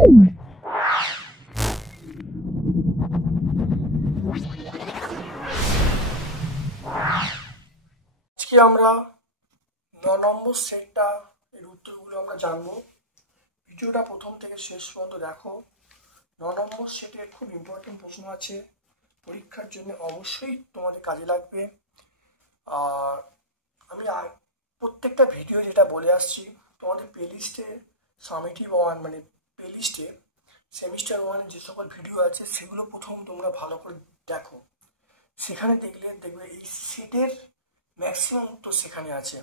আজকে আমরা 9 নম্বর সেটটা এর উত্তরগুলো আমরা জানবো। ভিডিওটা প্রথম থেকে শেষ পর্যন্ত দেখো। 9 নম্বর সেটের খুব ইম্পর্টেন্ট প্রশ্ন আছে, পরীক্ষার জন্য অবশ্যই তোমাদের কাজে লাগবে। আর আমি প্রত্যেকটা ভিডিও যেটা বলে আসছি, তোমাদের প্লেলিস্টে সামেটিভ 1 মানে প্লেলিস্টে সেমিস্টার 1 যে সকল ভিডিও আছে সেগুলো প্রথম তোমরা ভালো করে দেখো। সেখানে দেখবে এই সেটের ম্যাক্সিমাম উত্তর সেখানে আছে।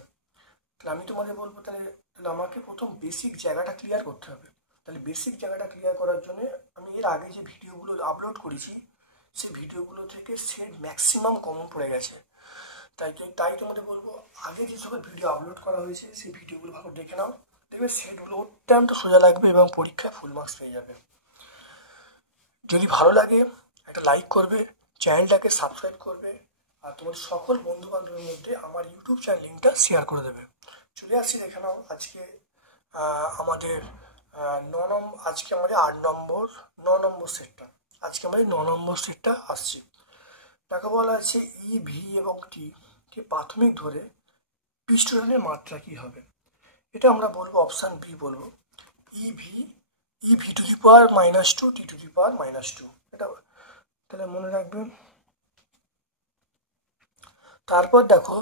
তাহলে আমি তোমাদের বলবো, তাহলে আমাকে প্রথম বেসিক জায়গাটা ক্লিয়ার করতে হবে। তাহলে বেসিক জায়গাটা ক্লিয়ার করার জন্য আমি এর আগে যে ভিডিওগুলো আপলোড করেছি সেই ভিডিওগুলো থেকে সেট ম্যাক্সিমাম কমন পড়ে গেছে। তাই তোমাদের বলবো, আগে যে সকল ভিডিও আপলোড করা হয়েছে সেই ভিডিওগুলো ভালো দেখে নাও, দেখবে সেটগুলো অত্যন্ত সোজা লাগবে এবং পরীক্ষায় ফুল মার্কস পেয়ে যাবে। যদি ভালো লাগে একটা লাইক করবে, চ্যানেলটাকে সাবস্ক্রাইব করবে, আর তোমার সকল বন্ধু বান্ধবের মধ্যে আমার ইউটিউব চ্যানেল লিঙ্কটা শেয়ার করে দেবে। চলে আসছি, দেখে নাও আজকে আমাদের আজকে আমাদের 9 নম্বর সেটটা। আজকে আমাদের 9 নম্বর সেটটা আসছে। তাকে বলা আছে ই ভি এবং টি কে প্রাথমিক ধরে পৃষ্ঠটানের মাত্রা কি হবে। এটা আমরা বলবো অপশান বি বলবো, ই V to the power -2 T to the power -2। এটা তাহলে মনে রাখবেন। তারপর দেখো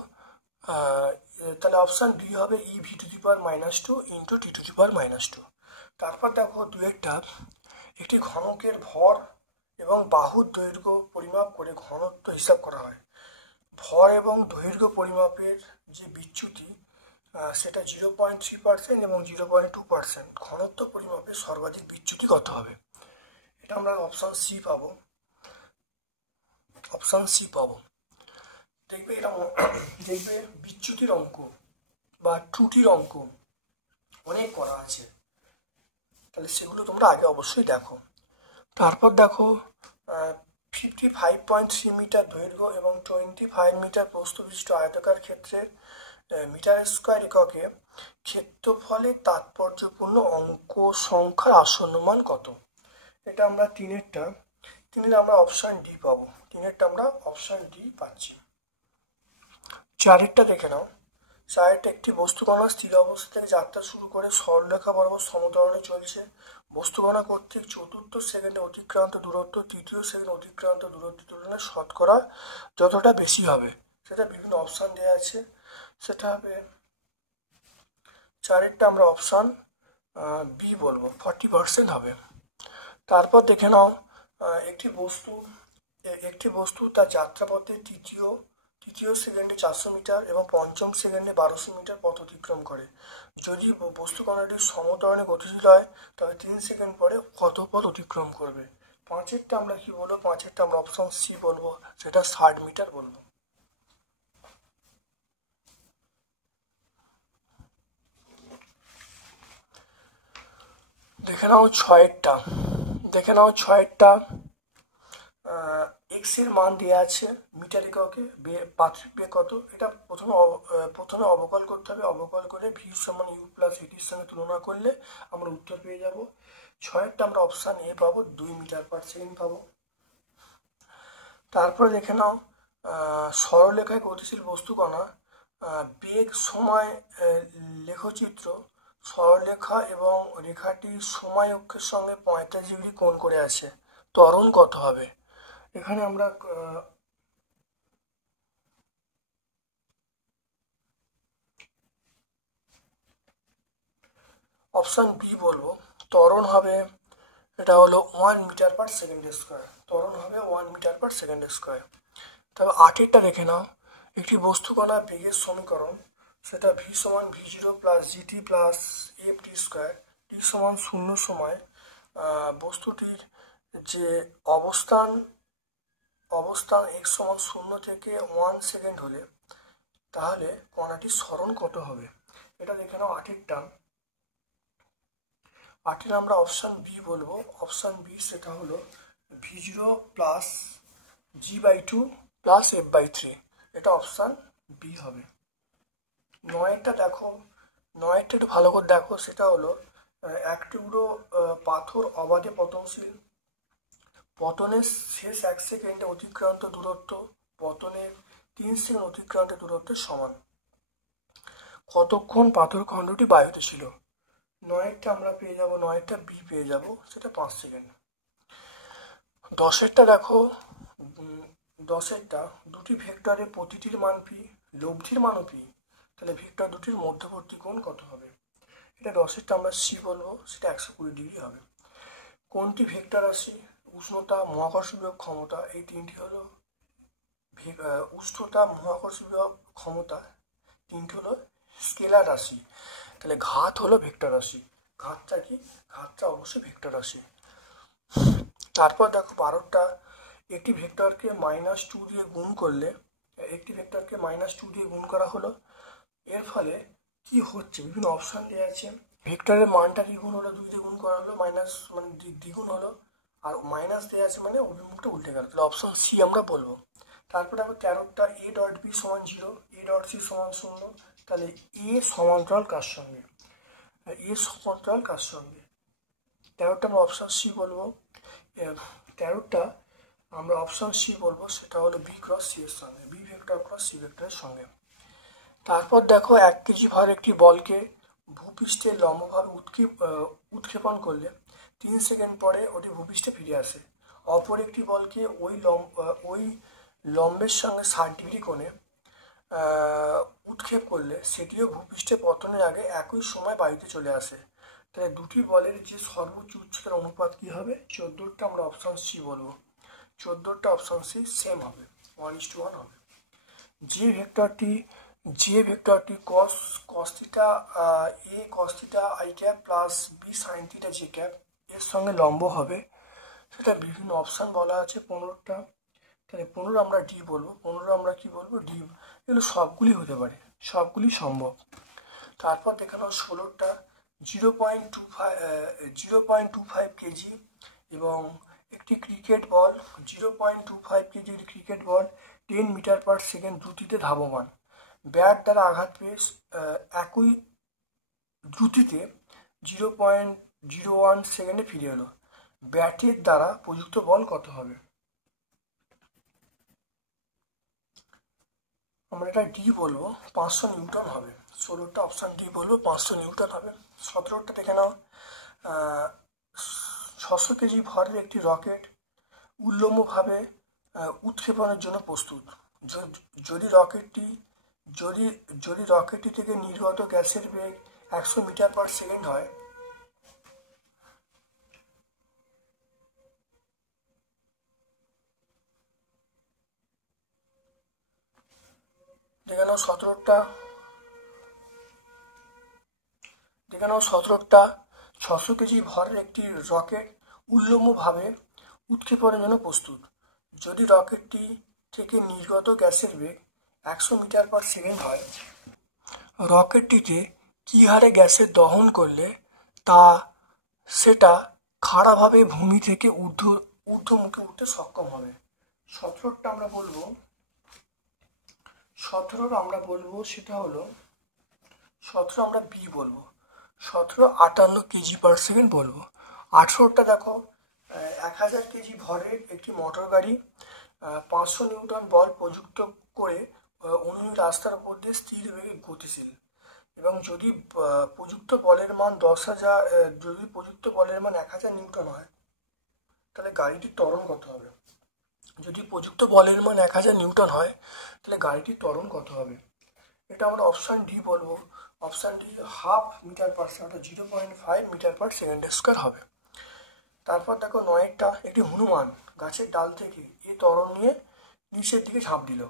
তাহলে অপশান ডি হবে ই V to the power -2 into T to the power -2। তারপর দেখো দুয়েরটা, একটি ঘনকের ভর এবং বাহুর দৈর্ঘ্য পরিমাপ করে ঘনত্ব হিসাব করা হয়। ভর এবং দৈর্ঘ্য পরিমাপের যে বিচ্যুতি সেটা 0.3% এবং 0.2%। ঘনত্ব পরিমাপে সর্বাধিক বিচ্যুতি কত হবে। এটা আমরা অপশান সি পাবো। দেখবে বিচ্যুতির অঙ্ক বা ত্রুটির অঙ্ক অনেক করা আছে, তাহলে সেগুলো তোমরা আগে অবশ্যই দেখো। তারপর দেখো 55.3 মিটার দৈর্ঘ্য এবং 25 মিটার প্রস্থ বিশিষ্ট আয়তাকার ক্ষেত্রের মিটার স্কোয়ার এককে ক্ষেত্রফলের তাৎপর্যপূর্ণ অঙ্ক সংখ্যার আসন্ন মান কত। এটা আমরা তিনের আমরা অপশান ডি পাবো। তিনেরটা আমরা অপশান ডি পাচ্ছি। চারেরটা দেখে নাও। চারেরটা, একটি বস্তুকণা স্থির অবস্থা থেকে যাত্রা শুরু করে সরলরেখা বরাবর সমতরণে চলছে। বস্তুকণা কর্তৃক চতুর্থ সেকেন্ডে অতিক্রান্ত দূরত্ব তৃতীয় সেকেন্ড অতিক্রান্ত দূরত্বের তুলনায় শতকরা যতটা বেশি হবে। সেটা বিভিন্ন অপশান দেওয়া আছে, সেটা হবে চারেরটা আমরা অপশান বি বলবো, 40% হবে। তারপর দেখে নাও, একটি বস্তু তার যাত্রাপথে তৃতীয় সেকেন্ডে 400 মিটার এবং পঞ্চম সেকেন্ডে 1200 মিটার পথ অতিক্রম করে। যদি বস্তুকণাটি সমতরণে গতিশীল হয় তবে 3 সেকেন্ড পরে কত পথ অতিক্রম করবে। পাঁচেরটা আমরা কি বলবো, পাঁচেরটা আমরা অপশন সি বলবো, সেটা 60 মিটার বলবো। দেখে নাও ছয়েরটা এক্স এর মান দেওয়া আছে মিটার এককে, প্রাথমিক বেগ কত। এটা প্রথমে অবকল করতে হবে। অবকল করে ভি সমান ইউ প্লাস এটির সঙ্গে তুলনা করলে আমরা উত্তর পেয়ে যাব। ছয়েরটা আমরা অপশান এ পাবো, 2 মিটার পার সেকেন্ড পাবো। তারপরে দেখে নাও সরলরেখায় গতিশীল বস্তুকণা বেগ সময় লেখচিত্র। সরলরেখা এবং রেখাটির সময় অক্ষের সঙ্গে 45 ডিগ্রি কোণ করে আছে। ত্বরণ কত হবে। এখানে আমরা অপশান বি বলবো, ত্বরণ হবে, এটা হলো 1 মিটার পার সেকেন্ড স্কোয়ার। ত্বরণ হবে 1 মিটার পার সেকেন্ড স্কোয়ার। তবে আটেরটা দেখে নাও, একটি বস্তুকণার বেগের সমীকরণ, সেটা ভি সমান v0 plus GT plus F T square. T সমান 0 সময় বস্তুটির যে অবস্থান x সমান 0 থেকে 1 সেকেন্ড হলে তাহলে কণাটির সরণ কত হবে। এটা দেখে নাও আটের আমরা অপশান বি বলবো। অপশান বি সেটা হলো v0 plus g/2 plus f/3। এটা অপশান বি হবে। নয়েরটা একটু ভালো করে দেখো, সেটা হলো 1 টুকরো পাথর অবাধে পতনশীল, পতনের শেষ 1 সেকেন্ডে অতিক্রান্ত দূরত্ব পতনের 3 সেকেন্ড অতিক্রান্ত দূরত্বের সমান। কতক্ষণ পাথর খণ্ডটি বায়ুতে ছিল? 9 আমরা পেয়ে যাব, 9 বি পেয়ে যাব, সেটা 5 সেকেন্ড। 10 দেখো, 10 দুটি ভেক্টরের প্রতিটির মান পি, লব্ধির মানও পি, তাহলে ভেক্টর দুটির মধ্যবর্তী কোণ কত হবে? এটা 10 আমরা সি বলবো, সেটা 120 ডিগ্রি হবে। কোনটি ভেক্টর রাশি? উষ্ণতা, মহাকর্ষ বিভব, ক্ষমতা, এই তিনটি হলো উষ্ণতা, মহাকর্ষ বিভব, ক্ষমতা, তিনটি হলো স্কেলার রাশি। তাহলে ঘাত হলো ভেক্টর রাশি। ঘাতটা কি? ঘাতটা অবশ্যই ভেক্টর রাশি। তারপর দেখো 12টা, একটি ভেক্টরকে -2 দিয়ে গুণ করলে, একটি ভেক্টরকে -2 দিয়ে গুণ করা হলো, এর ফলে কি হচ্ছে? বিভিন্ন অপশন দেওয়া আছে। ভেক্টরের মানটা দ্বিগুণ হলো, 2 দিয়ে গুণ করা হলো, মাইনাস মানে দ্বিগুণ হলো, আর মাইনাস দেওয়া আছে মানে অভিমুখটা উল্টে গেল, তাহলে অপশন সি আমরা বলবো। তারপরে আবার 13টা, এ ডট বি সমান 0, এ ডট সি সমান 0, তাহলে এ সমান্তরাল কার সঙ্গে? এ সমান্তরাল কার সঙ্গে? 13টা আমরা অপশন সি বলবো। 13টা আমরা অপশন সি বলবো, সেটা হলো বি ক্রস সি এর সঙ্গে, বি ভেক্টর ক্রস সি ভেক্টরের সঙ্গে। তারপর দেখো 1 কেজি ভার একটি বলকে ভূপৃষ্ঠে লম্বভাবে উৎক্ষেপণ করলে 3 সেকেন্ড পরে ওটি ভূপৃষ্ঠে ফিরে আসে। অপর একটি বলকে ওই লম্বের সঙ্গে 60 ডিগ্রি কোণে উৎক্ষেপ করলে সেটিও ভূপৃষ্ঠে পতনের আগে একই সময় বায়ুতে চলে আসে। তাহলে দুটি বলের যে সর্বোচ্চ উচ্চতার অনুপাত কি হবে? 14টা আমরা অপশন সি বলবো, 14টা অপশন সি সেম হবে, 1:1 হবে। যে ভেক্টরটি cos theta a cos theta i cap plus b sin theta j cap এর সঙ্গে লম্ব হবে, সেটা বিভিন্ন অপশন বলা আছে 15টা। তাহলে 15 আমরা ডি বলবো, 15 আমরা কি বলবো? ডি। এগুলো সবগুলি হতে পারে, সবগুলি সম্ভব। তারপর দেখানো 16টা, 0.25 কেজি এবং একটি ক্রিকেট বল, 0.25 কেজি একটি cricket ball 10 metre per second দ্রুতিতে ধাবমান। ব্যাট দ্বারা আঘাত পেয়ে একই দ্রুতিতে 0.01 সেকেন্ডে ফিরে এলো। ব্যাটের দ্বারা প্রযুক্ত বল কত হবে? আমরা এটা ডি বলবো, 500 নিউটন হবে। 16টা অপশান ডি বলবো, 500 নিউটন হবে। 17টা দেখে নাও, 600 কেজি ভরের একটি রকেট উল্লম্বভাবে উৎক্ষেপণের জন্য প্রস্তুত। যদি রকেটটি থেকে নির্গত গ্যাসের বেগ 100 মিটার পার সেকেন্ড হয়, দেখে নাও 17টা, 600 কেজি ভরের একটি রকেট উল্লম্বভাবে উৎক্ষেপণের জন্য প্রস্তুত। যদি রকেটটি থেকে নির্গত গ্যাসের বেগ 100 মিটার পার সেকেন্ড হয়, রকেটটিতে কী হারে গ্যাসের দহন করলে সেটা খাড়াভাবে ভূমি থেকে ঊর্ধ্বমুখে উঠতে সক্ষম হবে? 17টা আমরা বলবো, সেটা হলো 17 আমরা বি বলবো, 58 কেজি পার সেকেন্ড বলবো। 18টা দেখো, 1000 কেজি ভরের একটি মোটর গাড়ি 500 নিউটন বল প্রযুক্ত করে অনুভূমিক রাস্তার উপর দিয়ে স্থির বেগে গতিশীল, এবং যদি প্রযুক্ত বলের মান 1000 নিউটন হয়, তাহলে গাড়িটির ত্বরণ কত হবে? যদি প্রযুক্ত বলের মান 1000 নিউটন হয়, তাহলে গাড়িটির ত্বরণ কত হবে? এটা আমরা অপশান ডি বলবো, option D 1/2 metre per second, 0.5 metre per second square হবে। তারপর দেখো 9টা, একটি হনুমান গাছের ডাল থেকে ত্বরণ নিয়ে নিচের দিকে ঝাঁপ দিল।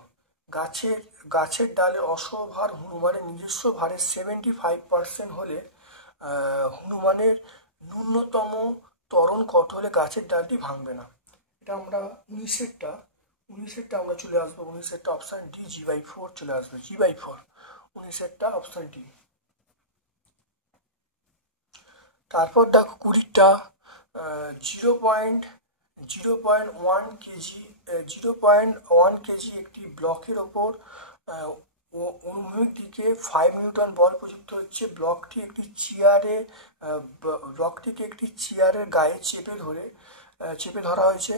গাছের ডালে অশ্বভার হনুমানের নিজস্ব ভারের 75% হলে হনুমানের ন্যূনতম ত্বরণ কত হলে গাছের ডালটি ভাঙবে না? এটা আমরা 19টা আমরা চলে আসবো, 19টা অপশান ডি, G/4 চলে আসবে, G/4, 19টা অপশান ডি। তারপর দেখো 20টা, 0.1 কেজি একটি ব্লকের ওপর ও অনুভূমিক দিকে 5 নিউটন বল প্রযুক্ত হচ্ছে। ব্লকটিকে একটি চেয়ারের গায়ে চেপে ধরা হয়েছে।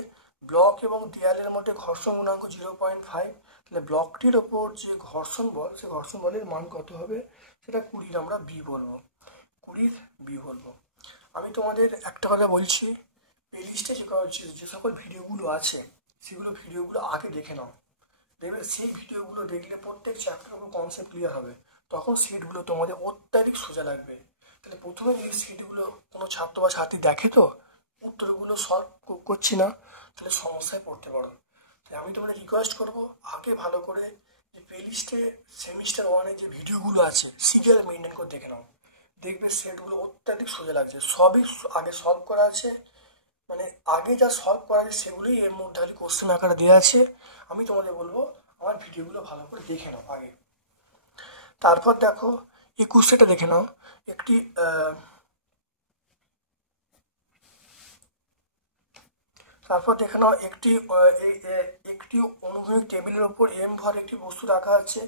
ব্লক এবং দেয়ালের মধ্যে ঘর্ষণ গুণাঙ্ক 0.5। তাহলে ব্লকটির ওপর যে ঘর্ষণ বল, সে ঘর্ষণ বলের মান কত হবে? সেটা 20 আমরা বি বলবো, 20 বি বলবো। আমি তোমাদের একটা কথা বলছি, প্লেলিস্টে যে সকল ভিডিওগুলো আছে সেগুলো ভিডিওগুলো আগে দেখে নাও। দেখবে সেই ভিডিওগুলো দেখলে প্রত্যেক চ্যাপ্টারের উপর কনসেপ্ট ক্লিয়ার হবে, তখন সেটগুলো তোমাদের অত্যাধিক সোজা লাগবে। তাহলে প্রথমে যদি সেটগুলো কোনো ছাত্র বা ছাত্রী দেখে তো উত্তরগুলো সলভ করছি না, তাহলে সমস্যায় পড়তে পারো। তাই আমি তোমাদের রিকোয়েস্ট করবো, আগে ভালো করে যে প্লেলিস্টে সেমিস্টার 1-এর যে ভিডিওগুলো আছে সিরিয়াল মেনটেন করে দেখে নাও। দেখবে সেটগুলো অত্যাধিক সোজা লাগছে, সবই আগে সলভ করা আছে, মানে আগে যা সলভ করা আছে সেগুলোই এর মধ্যে আগে কোশ্চেন আকারে দেওয়া আছে। আমি তোমাদের বলবো আমার ভিডিওগুলো ভালো করে দেখে নাও আগে। তারপর দেখো এই কোশ্চেনটা দেখে নাও। তারপর দেখে নাও একটি অনুভূমিক টেবিলের উপর এম ভর একটি বস্তু রাখা আছে।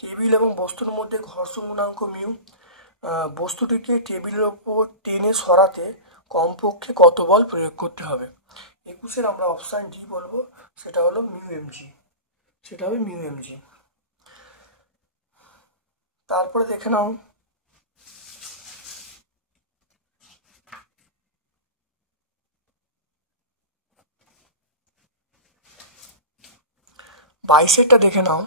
টেবিল এবং বস্তুর মধ্যে ঘর্ষণ গুণাঙ্ক মিউ। বস্তুটিকে টেবিলের ওপর টেনে সরাতে কমপক্ষে কত বল প্রয়োগ করতে হবে? 21-এর আমরা অপশান ডি বলবো, সেটা হলো মিউ এমজি, সেটা হবে মিউ এমজি। তারপরে দেখে নাও 22-এরটা দেখে নাও।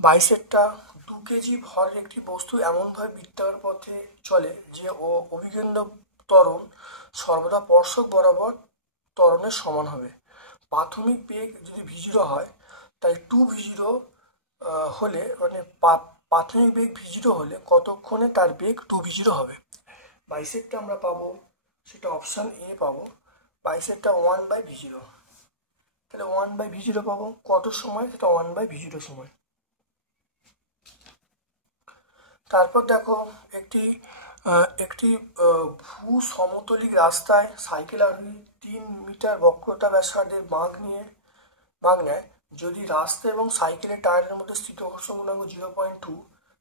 22-এরটা 2 কেজি ভরের একটি বস্তু এমনভাবে বৃত্তাকার পথে চলে যে অভিকেন্দ্র ত্বরণ সর্বদা স্পর্শক বরাবর ত্বরণের সমান হবে। প্রাথমিক বেগ যদি v0 হয়, তাই 2v0 হলে মানে প্রাথমিক বেগ v0 হলে কতক্ষণে তার বেগ 2v0 হবে? 22-এরটা আমরা পাবো, সেটা অপশান এ পাবো। 22-এরটা 1/v0, তাহলে 1/v0 পাবো কত সময়? সেটা 1/v0 সময়। তারপর দেখো একটি ভূ সমতলিক রাস্তায় সাইকেল আরোহী 3 মিটার বক্রতা ব্যাসার্ধের বাঁক নেয়। যদি রাস্তা এবং সাইকেলের টায়ারের মধ্যে স্থিত ঘর্ষণ গুণাঙ্ক 0.2,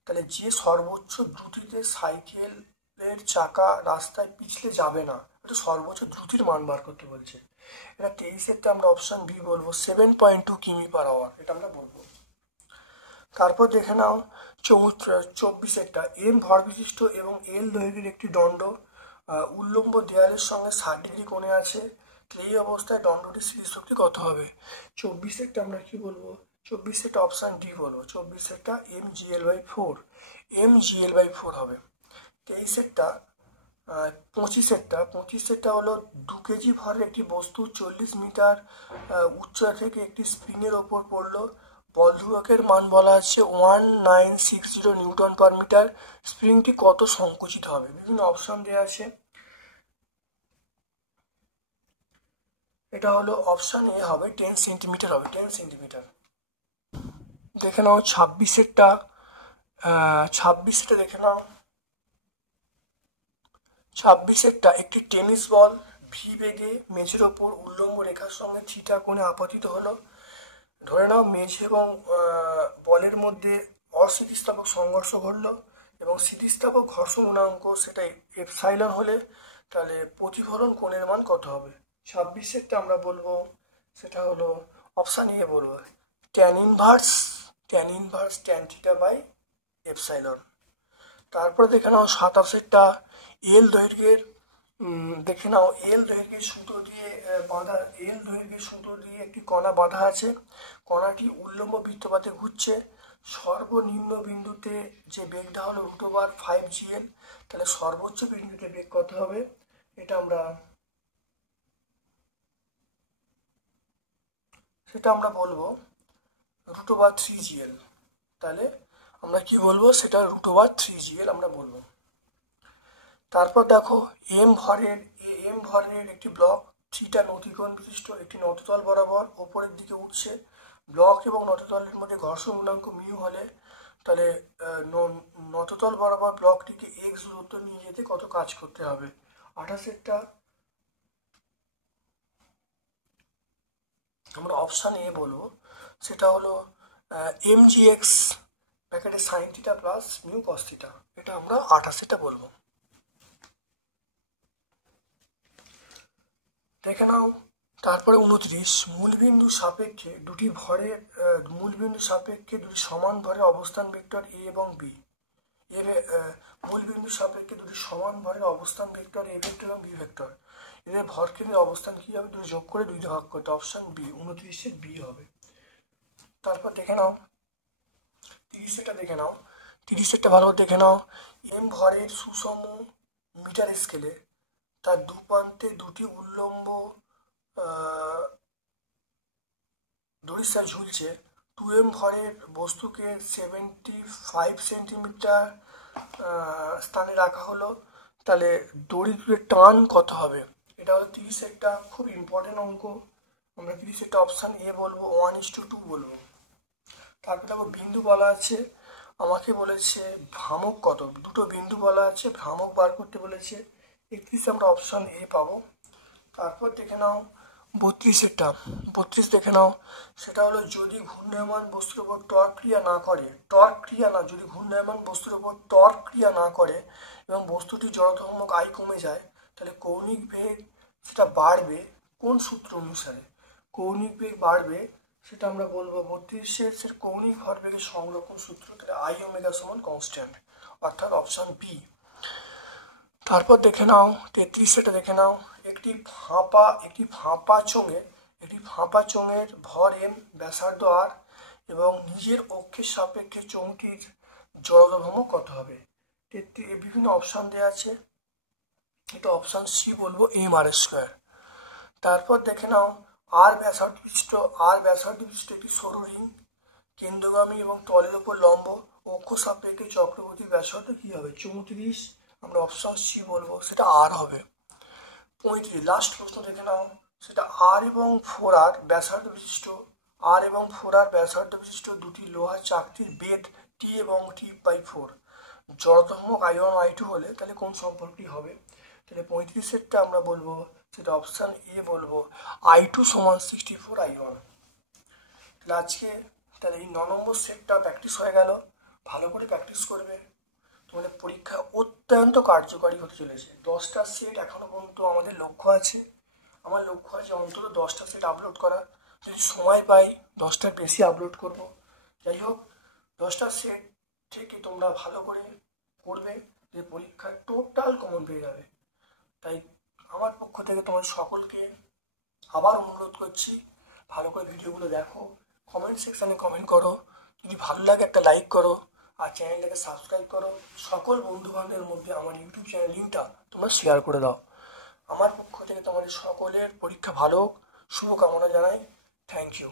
তাহলে যে সর্বোচ্চ দ্রুতিতে সাইকেলের চাকা রাস্তায় পিছলে যাবে না, এটা সর্বোচ্চ দ্রুতির মান বার করতে বলছে। এটা 23-এরটা আমরা অপশান বি বলবো, 7.2 কিমি/আওয়ার, এটা আমরা বলবো। তারপর দেখে নাও 24-এরটা এম ভর বিশিষ্ট এবং এল দৈর্ঘ্যের একটি দণ্ড উল্লম্ব দেয়ালের সঙ্গে 60 ডিগ্রি কোণে আছে। এই অবস্থায় দণ্ডটির স্থিতিশক্তি কত হবে? 24-এরটা আমরা কি বলবো? 24-এরটা অপশান ডি বলবো, 24-এরটা mgl/4 হবে। 23-এরটা 25-এরটা হলো 2 কেজি ভরের একটি বস্তু 40 মিটার উচ্চতা থেকে একটি স্প্রিংয়ের ওপর পড়লো। বল ধ্রুবকের মান বলা আছে 1960 নিউটন/মিটার। স্প্রিংটি কত সংকুচিত হবে? বিভিন্ন অপশন দেওয়া আছে। এটা হলো অপশন এ হবে 10 সেন্টিমিটার হবে, 10 সেন্টিমিটার। দেখে নাও 26-এরটা দেখে নাও। 26-এরটা একটি টেনিস বল ভি বেগে মেঝের ওপর উল্লম্ব রেখার সঙ্গে থিটা কোণে আপতিত হলো। ধরে নাও মেঝে এবং বলের মধ্যে অস্থিতিস্থাপক সংঘর্ষ ঘটলো এবং স্থিতিস্থাপক ঘর্ষণ গুণাঙ্ক সেটা এপসাইলন হলে তাহলে প্রতিফলন কোণের মান কত হবে? 26-এরটা আমরা বলবো, সেটা হলো অপশান এ বলবো, tan inverse tan theta by epsilon. তারপরে দেখে নাও 27-এরটা এল দৈর্ঘ্যের সুতো দিয়ে একটি কণা বাঁধা আছে। কণাটি উল্লম্ব বৃত্তপাতে ঘুরছে। সর্বনিম্ন বিন্দুতে যে বেগটা হলো √5gl, তাহলে সর্বোচ্চ বিন্দুতে বেগ কত হবে? সেটা আমরা বলবো √3gl। তাহলে আমরা কি বলবো? সেটা √3gl আমরা বলবো। তারপর দেখো এম ভরের একটি ব্লক থিটা নতিকোণ বিশিষ্ট একটি নততল বরাবর ওপরের দিকে উঠছে। ব্লক এবং নততলের মধ্যে ঘর্ষণ গুণাঙ্ক মিউ হলে তাহলে নততল বরাবর ব্লকটিকে এক্স দূরত্ব নিয়ে যেতে কত কাজ করতে হবে? 28-এরটা আমরা অপশান এ বলবো, সেটা হলো mgx ব্র্যাকেটে sine theta plus mu cos theta, এটা আমরা 88টা বলবো। দেখে নাও তারপরে 29, মূলবিন্দু সাপেক্ষে দুটি ভরের মূলবিন্দু সাপেক্ষে দুটি সমান ভরের অবস্থান ভেক্টর এ এবং বি। মূলবিন্দু সাপেক্ষে দুটি সমান ভরের অবস্থান ভেক্টর এ ভেক্টর এবং বি ভেক্টর, এদের ভরকেন্দ্রের অবস্থান কি হবে, দুটো যোগ করে 2 দিয়ে ভাগ করতে, অপশন বি, 29 বি হবে। তারপর দেখে নাও 30 দেখে নাও, 30 ভালো করে দেখে নাও। এম ভরের সুষম মিটার স্কেলে তার দুপ্রান্তে দুটি উল্লম্ব দড়ির সাথে ঝুলছে। 2m ভরের বস্তুকে 75 সেন্টিমিটার স্থানে রাখা হলো, তাহলে দড়ি দুটোর টান কত হবে? এটা হলো 30 খুব ইম্পর্টেন্ট অঙ্ক। আমরা 30 অপশান এ বলবো, 1:2 বলবো। তারপর দেখো বিন্দু বলা আছে, আমাকে বলেছে ভ্রামক কত, দুটো বিন্দু বলা আছে, ভ্রামক বার করতে বলেছে। 31 আমরা অপশান এ পাবো। তারপর দেখে নাও 32 দেখে নাও, সেটা হলো যদি ঘূর্ণায়মান বস্তুর উপর টর্ক ক্রিয়া না করে, যদি ঘূর্ণায়মান বস্তুর উপর টর্ক ক্রিয়া না করে এবং বস্তুটি জড়ধর্মক আই কমে যায়, তাহলে কৌণিক বেগ সেটা বাড়বে কোন সূত্র অনুসারে? কৌণিক বেগ বাড়বে সেটা আমরা বলবো 32 কৌণিক ভরবেগের সংরক্ষণ সূত্র, তাহলে আই ওমেগা সমান কনস্ট্যান্ট, অর্থাৎ অপশান বি। তারপর দেখে নাও 33 দেখে নাও, একটি ফাঁপা চোঙের ভর এম, ব্যাসার্ধ আর এবং নিজের অক্ষের সাপেক্ষে চোঙটির জড়তা কত হবে? বিভিন্ন অপশান দেওয়া আছে, এটা অপশান সি বলবো, এম আর স্কোয়ার। তারপর দেখে নাও আর ব্যাসার্ধ বিশিষ্ট একটি সরু রিং, কেন্দ্রগামী এবং তলের উপর লম্ব, অক্ষ সাপেক্ষে চক্রবর্তী ব্যাসার্ধ কি হবে? 34, আমরা অপশন সি বলবো, সেটা আর হবে। 35 লাস্ট প্রশ্ন দেখে নাও, সেটা আর এবং 4R ব্যাসার্ধ বিশিষ্ট দুটি লোহার চাকতির বেদ টি এবং T/4 জড়তম I1 I2 হলে তাহলে কোন সম্পর্কটি হবে? তাহলে 35 আমরা বলবো, সেটা অপশান এ বলবো, I2 সমান 64 I1। তাহলে আজকে তাহলে এই 9 নম্বর সেটটা প্র্যাকটিস হয়ে গেল, ভালো করে প্র্যাকটিস করবে, তোমাদের পরীক্ষা অত্যন্ত কার্যকারী হতে চলেছে। 10টা সেট এখনো পর্যন্ত আমাদের লক্ষ্য আছে, আমার লক্ষ্য আছে অন্তত 10টা সেট আপলোড করা, যদি সময় পাই 10টার বেশি আপলোড করব। যাই হোক 10টা সেট থেকে তোমরা ভালো করে পড়বে, যে পরীক্ষায় টোটাল কমন পেয়ে যাবে। তাই আমার পক্ষ থেকে তোমাদের সকলকে আবার অনুরোধ করছি, ভালো করে ভিডিওগুলো দেখো, কমেন্ট সেকশানে কমেন্ট করো, যদি ভালো লাগে একটা লাইক করো, আর চ্যানেলটাকে সাবস্ক্রাইব করো। সকল বন্ধুবান্ধবের মধ্যে আমার ইউটিউব চ্যানেল লিঙ্কটা তোমরা শেয়ার করে দাও। আমার পক্ষ থেকে তোমাদের সকলের পরীক্ষা ভালো হোক শুভকামনা জানাই। Thank you.